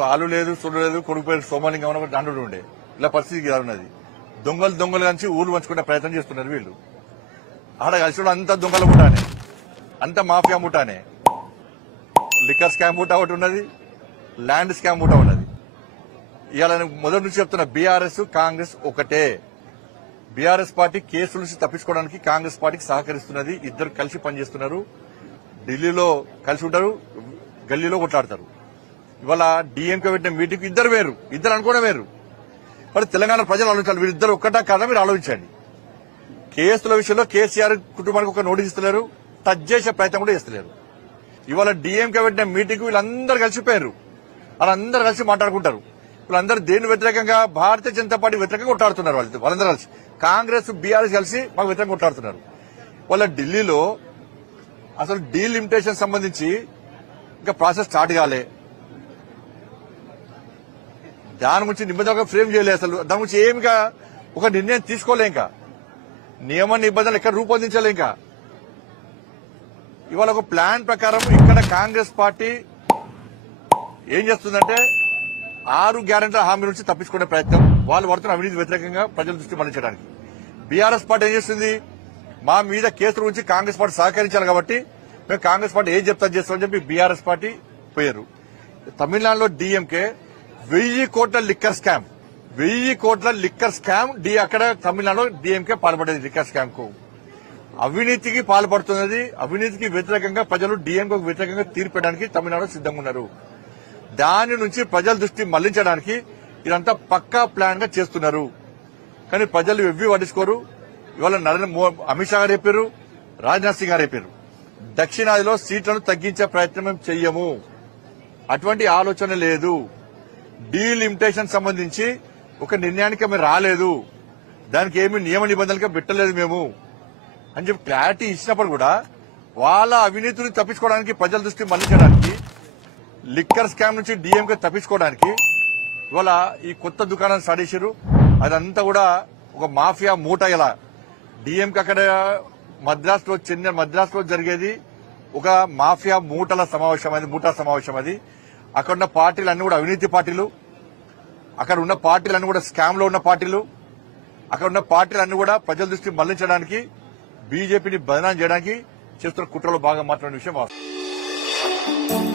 పాలు లేదు చూడు లేదు కొడుకు పేరు సోమలింగం అని దాంట్లో ఉండే ఇలా పరిస్థితి ఉన్నది. దొంగలు కలిసి ఊరు పంచుకునే ప్రయత్నం చేస్తున్నారు వీళ్ళు. ఆడ కలిసి అంత దొంగల ముఠానే, అంత మాఫియా ముఠానే. లిక్కర్ స్కామ్ ముఠా ఒకటి ఉన్నది, ల్యాండ్ స్కామ్ ముఠా ఉన్నది. ఇవాళ మొదటి నుంచి చెప్తున్న బీఆర్ఎస్ కాంగ్రెస్ ఒకటే. బీఆర్ఎస్ పార్టీ కేసుల నుంచి తప్పించుకోవడానికి కాంగ్రెస్ పార్టీకి సహకరిస్తున్నది. ఇద్దరు కలిసి పనిచేస్తున్నారు. ఢిల్లీలో కలిసి ఉంటారు, గల్లీలో కొట్లాడతారు. ఇవాళ డీఎంకే పెట్టిన మీటింగ్ ఇద్దరు వేరు, ఇద్దరు అనుకోవడం వేరు. మరి తెలంగాణ ప్రజలు ఆలోచించాలి, వీరిద్దరు ఒక్కటా కాదా మీరు ఆలోచించండి. కేసుల విషయంలో కేసీఆర్ కుటుంబానికి ఒక నోటీస్ ఇస్తలేరు, టచ్ చేసే ప్రయత్నం కూడా చేస్తలేరు. ఇవాళ డీఎంకే పెట్టిన మీటింగ్ వీళ్ళందరూ కలిసిపోయారు, వాళ్ళందరూ కలిసి మాట్లాడుకుంటారు. వీళ్ళందరూ దేని వ్యతిరేకంగా భారతీయ జనతా పార్టీ వ్యతిరేకంగా కొట్లాడుతున్నారు. వాళ్ళందరూ కలిసి కాంగ్రెస్ బీఆర్ఎస్ కలిసి మాకు వ్యతిరేకంగా కొట్లాడుతున్నారు. వాళ్ళ ఢిల్లీలో అసలు డీలిమిటేషన్ సంబంధించి ఇంకా ప్రాసెస్ స్టార్ట్ కాలే, దాని గురించి నిబంధనగా ఫ్రేమ్ చేయలేదు. అసలు దాని గురించి ఏమిగా ఒక నిర్ణయం తీసుకోలే, ఇంకా నియమ నిబంధనలు ఎక్కడ రూపొందించలే. ఇంకా ఇవాళ ఒక ప్లాన్ ప్రకారం ఇక్కడ కాంగ్రెస్ పార్టీ ఏం చేస్తుందంటే 6 గ్యారెంటీల హామీ నుంచి తప్పించుకునే ప్రయత్నం, వాళ్ళు పడుతున్న అవినీతి వ్యతిరేకంగా ప్రజల దృష్టి మళ్లించడానికి. బీఆర్ఎస్ పార్టీ ఏం చేస్తుంది, మా మీద కేసుల గురించి కాంగ్రెస్ పార్టీ సహకరించాలి కాబట్టి మేము కాంగ్రెస్ పార్టీ ఏం చెప్తా చేస్తామని చెప్పి బీఆర్ఎస్ పార్టీ పోయారు. తమిళనాడులో డీఎంకే 1000 కోట్ల లిక్కర్ స్కామ్, 1000 కోట్ల లిక్కర్ స్కామ్ అక్కడ తమిళనాడులో డీఎంకే పాల్పడేది. లిక్కర్ స్కామ్ కు అవినీతికి పాల్పడుతున్నది. అవినీతికి వ్యతిరేకంగా ప్రజలు డీఎంకేకు వ్యతిరేకంగా తీర్పడానికి తమిళనాడు సిద్దంగా ఉన్నారు. దాని నుంచి ప్రజల దృష్టి మళ్లించడానికి ఇదంతా పక్కా ప్లాన్ గా చేస్తున్నారు. కానీ ప్రజలు ఎవ్వి పట్టించుకోరు. ఇవాళ అమిత్ షా గారు చెప్పారు, రాజ్నాథ్ సింగ్ గారు చెప్పారు, దక్షిణాదిలో సీట్లను తగ్గించే ప్రయత్నం మేము చెయ్యము, అటువంటి ఆలోచన లేదు. డీలిమిటేషన్ సంబంధించి ఒక నిర్ణయానికి మేము రాలేదు, దానికి ఏమి నియమ నిబంధనలుగా పెట్టలేదు మేము అని చెప్పి క్లారిటీ ఇచ్చినప్పుడు కూడా వాళ్ళ అవినీతిని తప్పించుకోవడానికి, ప్రజల దృష్టి మళ్లించడానికి, లిక్కర్ స్కామ్ నుంచి డీఎంకే తప్పించుకోవడానికి ఇవాళ ఈ కొత్త దుకాణాన్ని స్టార్ట్ చేశారు. అదంతా కూడా ఒక మాఫియా మూట. ఇలా డీఎంకే అక్కడ మద్రాసులో జరిగేది ఒక మాఫియా మూటల సమావేశం, అది మూటా సమావేశం. అది అక్కడ ఉన్న పార్టీలు అన్ని కూడా అవినీతి పార్టీలు, అక్కడ ఉన్న పార్టీలు అన్ని కూడా స్కామ్ లో ఉన్న పార్టీలు, అక్కడ ఉన్న పార్టీలు అన్ని కూడా ప్రజల దృష్టి మళ్లించడానికి, బీజేపీని బదనాం చేయడానికి చేస్తున్న కుట్రలో భాగం మాట్లాడిన విషయం వాస్తవం.